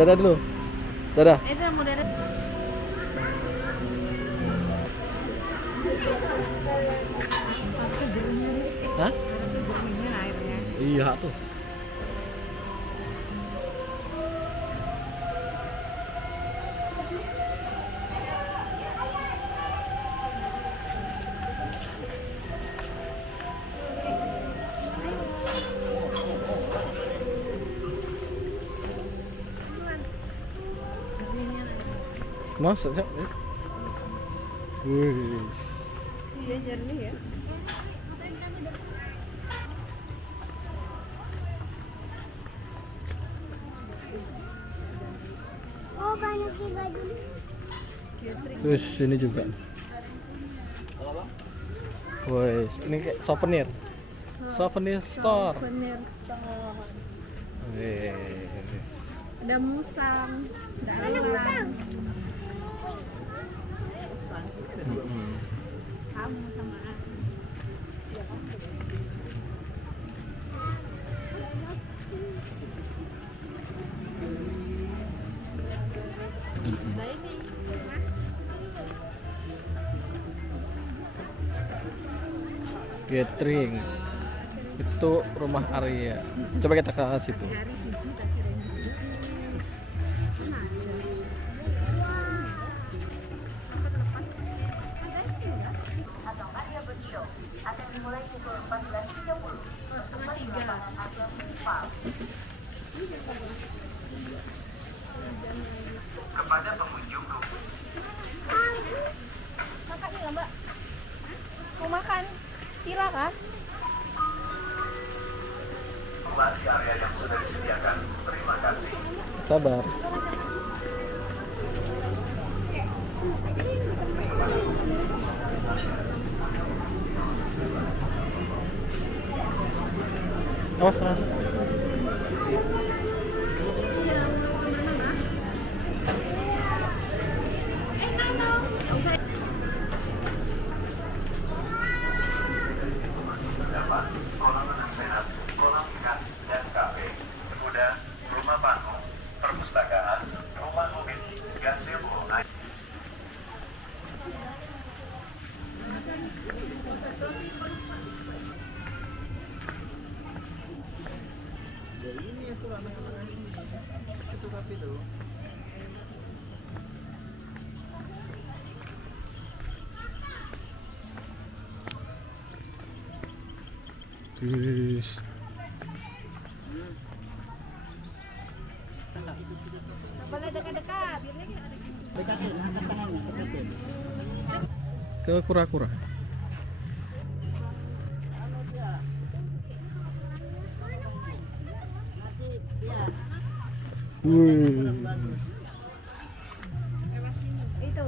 Dadah dulu. Dadah. Itu mau dadah. Hah? Jernih airnya. Iya tuh. Masa sih? Wih. Iya jernih ya. Oh banyak sih baju. Terus ini juga. Wih, ini kayak souvenir. Souvenir store. Souvenir store. Wih. Ada musang, ada Mana musang? kamu sama aku. Gathering. Itu rumah Arya. Coba kita ke situ. Hari siji tak kira akan dimulai pukul 14.30. Tempat di lapangan Arya Municipal. Kepada pengunjung makan nggak mbak? Mau makan? Silakan. kembali area yang sudah disediakan. Terima kasih. Sabar. Awas, awas. Terdapat kolam renang sehat, kolam ikan, dan kafe. Kemudian rumah panggung, perpustakaan, rumah hobi, gazebo, Wis. Boleh dekat-dekat. Ke kura-kura. Wih. Itu.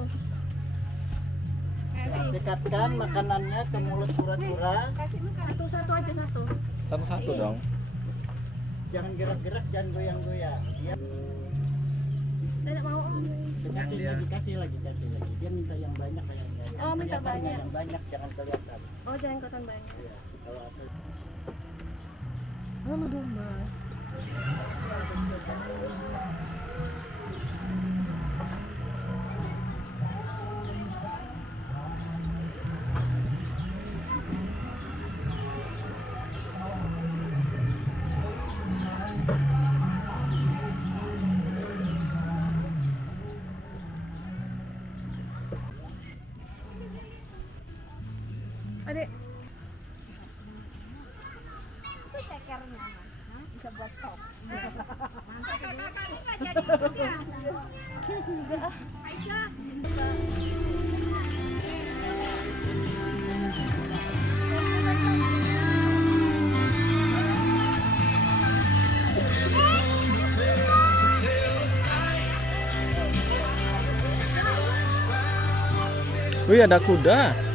Dekatkan makanannya ke mulut kura-kura. Kasih makan. Satu-satu aja satu. Satu-satu dong. Jangan gerak-gerak, jangan goyang-goyang. Dia Tidak mau. kasih lagi, kasih lagi. Dia minta yang banyak kayaknya. Oh, minta Kelihatannya banyak. Yang banyak, jangan kelihatan. Oh jangan kelihatan banyak. Iya, kalau aku Halo domba. Adik. Bisa buat top. Wih, ada kuda.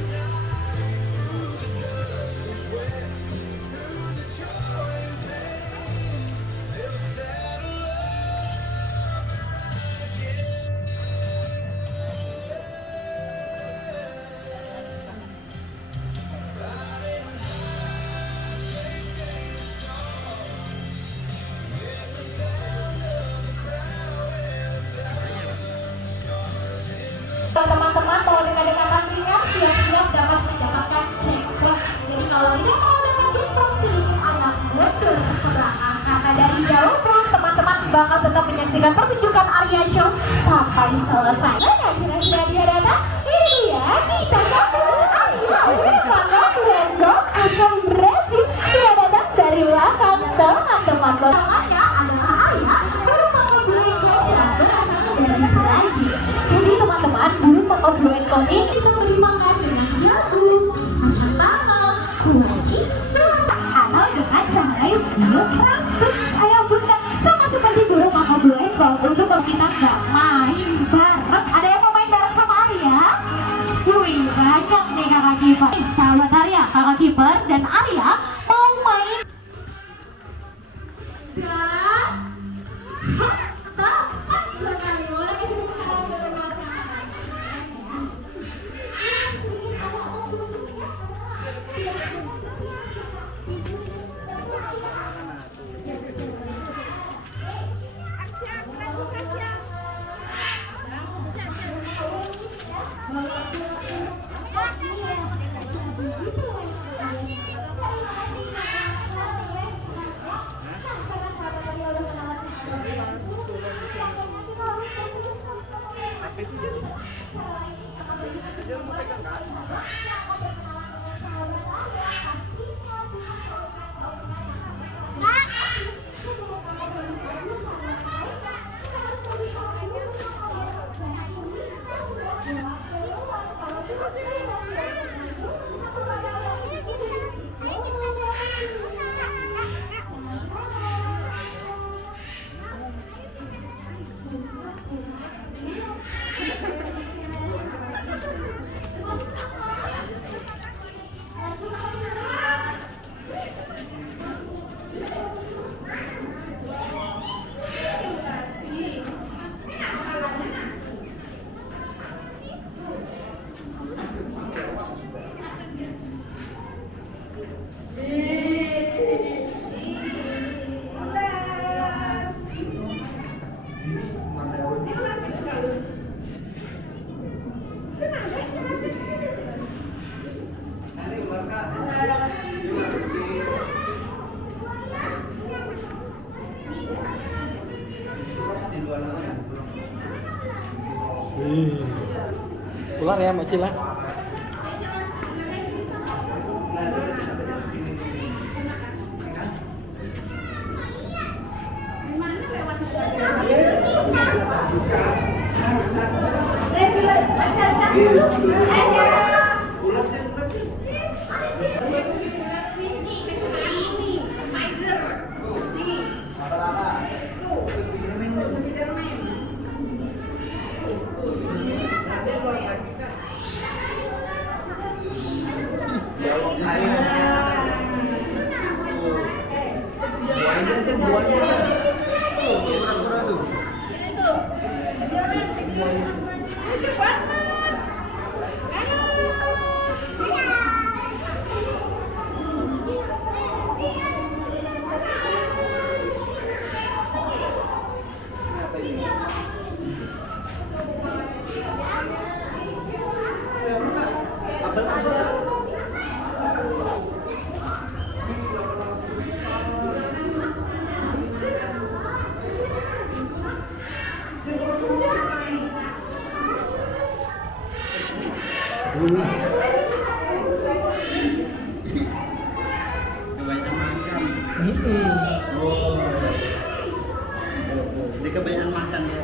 bakal tetap menyaksikan pertunjukan Arya Show sampai selesai. Dan kira-kira dia datang, ini dia kita sambut Arya Wimana Wengo asal Brasil. Dia datang dari belakang teman-teman. Namanya adalah Arya burung Wengo yang berasal dari Brasil. Jadi teman-teman, burung Wengo ini diberi makan dengan jagung, kacang tanah, kuaci, atau dengan sayur rambut. Ayo bunda, sama seperti burung Wengo. Untuk kalau kita nggak main bareng, ada yang mau main bareng sama Arya? Wih, banyak nih kakak kiper. Sahabat Arya, kakak kiper dan Arya mau main. Dan tepat sekali. Boleh kasih tepuk tangan untuk teman-teman. Sedikit ada ya. Wih. Ular ya Mbak Cila. Dia kebanyakan makan ya.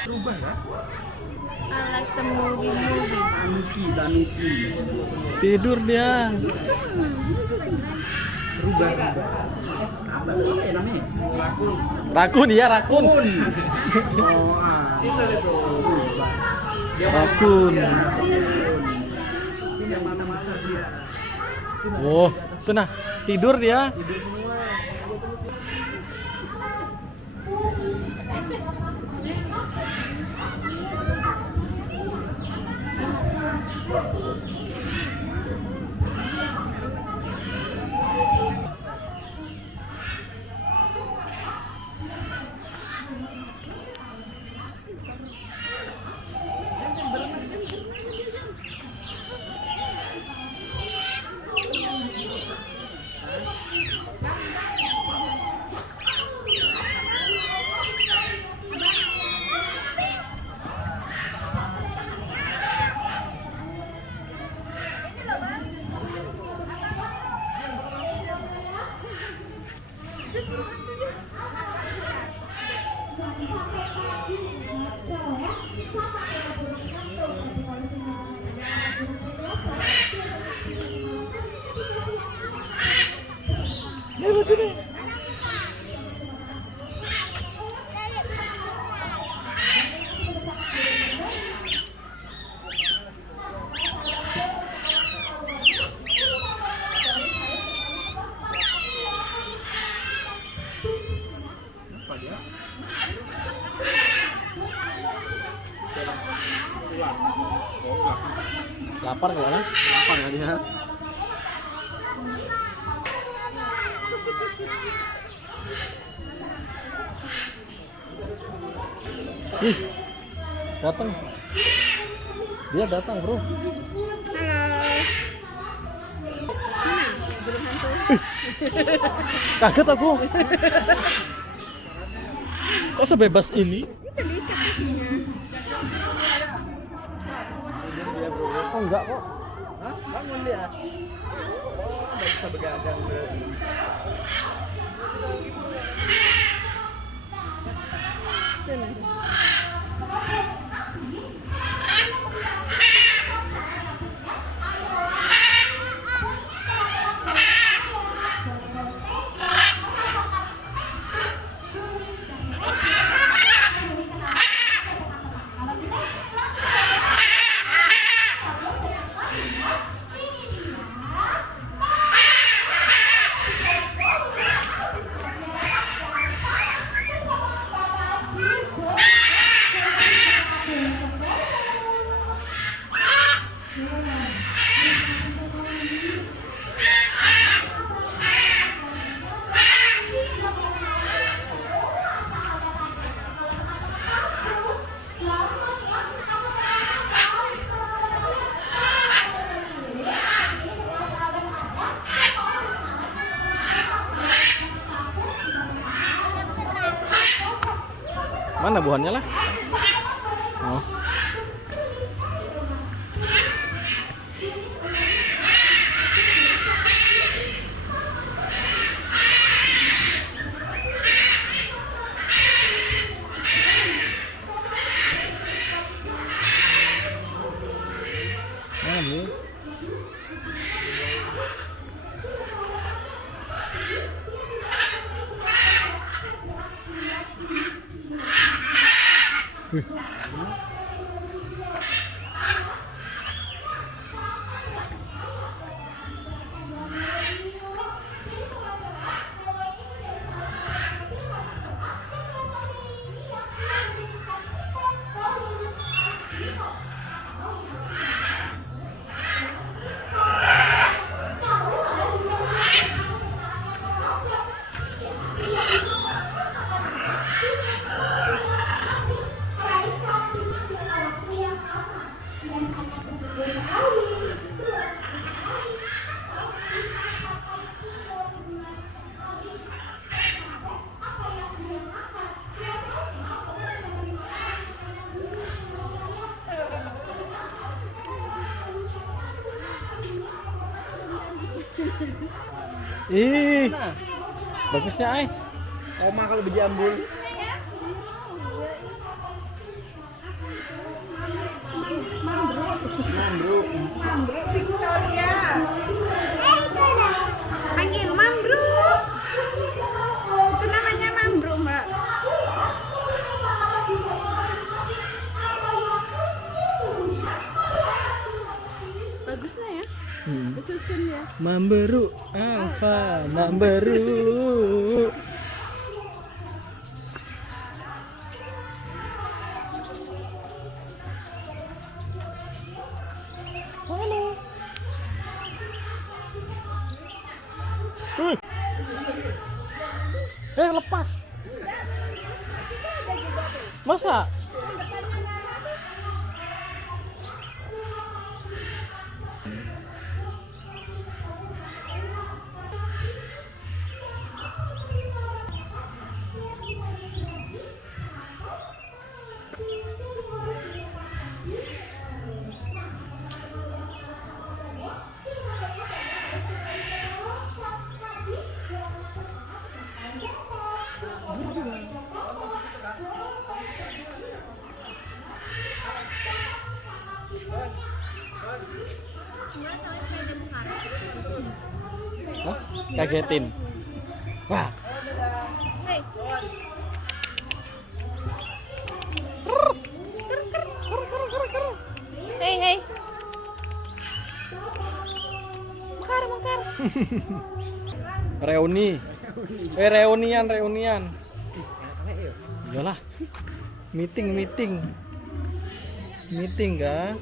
Berubah ya? I like the movie. Tanuki. Tidur dia. Berubah. Apa ya namanya? Rakun. Rakun ya, rakun. Oh, itu. Rakun. Oh, tuh nah, tidur dia. Ini lucu nih. Lapar nggak kan? Lapar nggak dia? Ih, datang. Dia datang, bro. Kaget aku. Kok sebebas ini? Oh enggak kok. Hah? Bangun dia. Oh, enggak bisa begadang berarti. Mana buahnya lah? Oh. Mana Bu? Ih, bagusnya ay. Oma kalau biji ambul. Mambruk Victoria. Panggil mambruk. Itu namanya mambruk, Mbak. Bagusnya ya. susun ya. Mamberu, Alfa, Mamberu. Lepas. Masa? Hah? Kagetin. Wah. Hei, hei. Mekar. Reuni. Reunian. Iyalah. Meeting kah?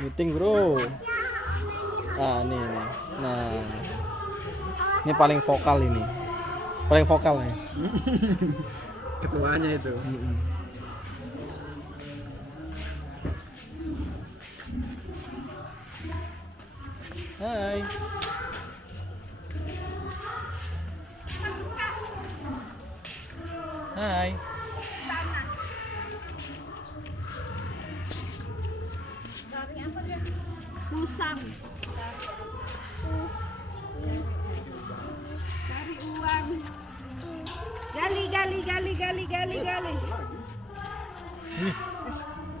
Meeting bro. Nih. Nah, ini paling vokal nih. Ketuanya itu. Hai. Hai. Musang. Cari uang. Gali.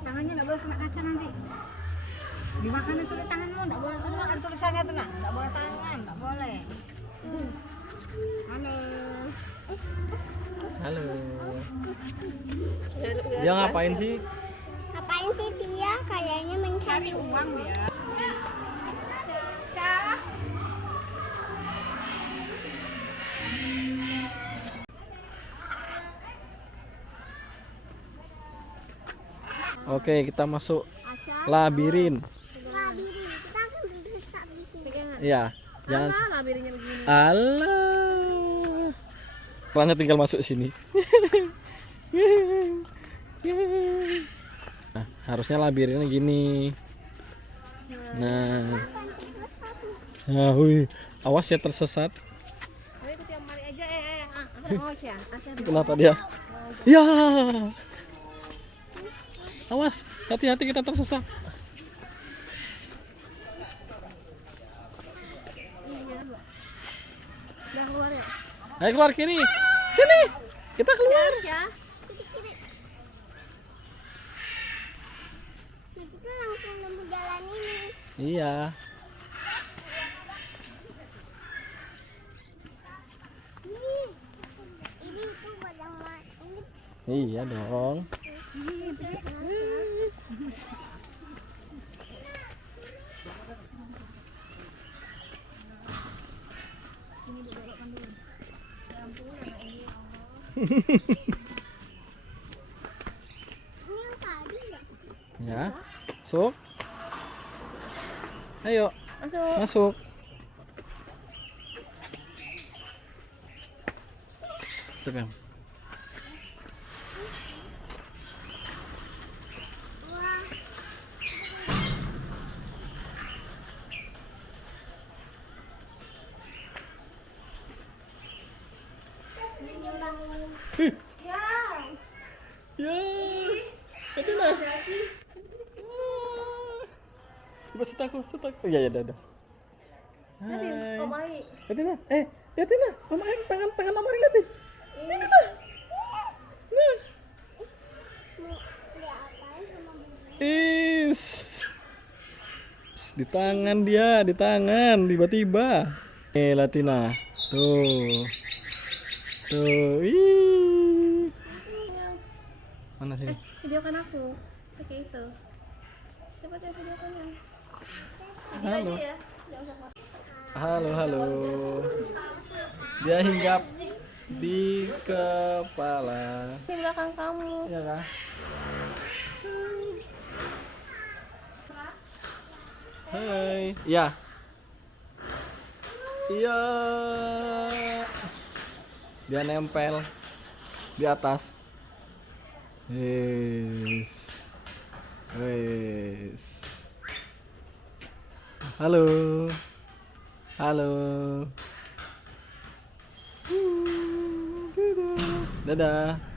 Tangannya nggak boleh kena kaca nanti. Dimakan itu tanganmu, nggak boleh makan tulisannya tuh nak. Nggak boleh tangan, nggak boleh. Halo. Dia ngapain sih? Ngapain sih dia? Kayaknya mencari uang. Ya. Oke, kita masuk labirin. Labirin. Kita akan berdesak di sini. Iya, jangan. Labirinnya begini. Alah. Rana tinggal masuk sini. Nah, harusnya labirinnya gini. Nah. Hui. Awas ya tersesat. Ayo ikut yang mari aja Asya. Kenapa dia? Ya. Awas, hati-hati kita tersesat. Udah keluar ya? Ayo keluar kiri. Sini. Kita keluar. Ya. Nah, kita langsung nemu jalan ini. Iya. Ini itu buat yang ini. Iya dong. Ini yang tadi enggak? Ya. Masuk. Ayo, masuk. Tegang. Ya. Katina. Coba setaku. Iya, udah. Hai. Om Ai. Katina, Katina, Om Ai tangan Om Ai lihat nih. Katina. Nah. Di tangan tiba-tiba. Latina. Tuh. Ih. Mana sini? Videokan aku. Pakai itu. Cepat ya video call-nya. Halo. Halo, halo. Dia hinggap di kepala. Di belakang kamu. Ya kah? Hai. Iya. Iya. Dia nempel di atas. Wis. Wis. Halo. Halo. Dadah.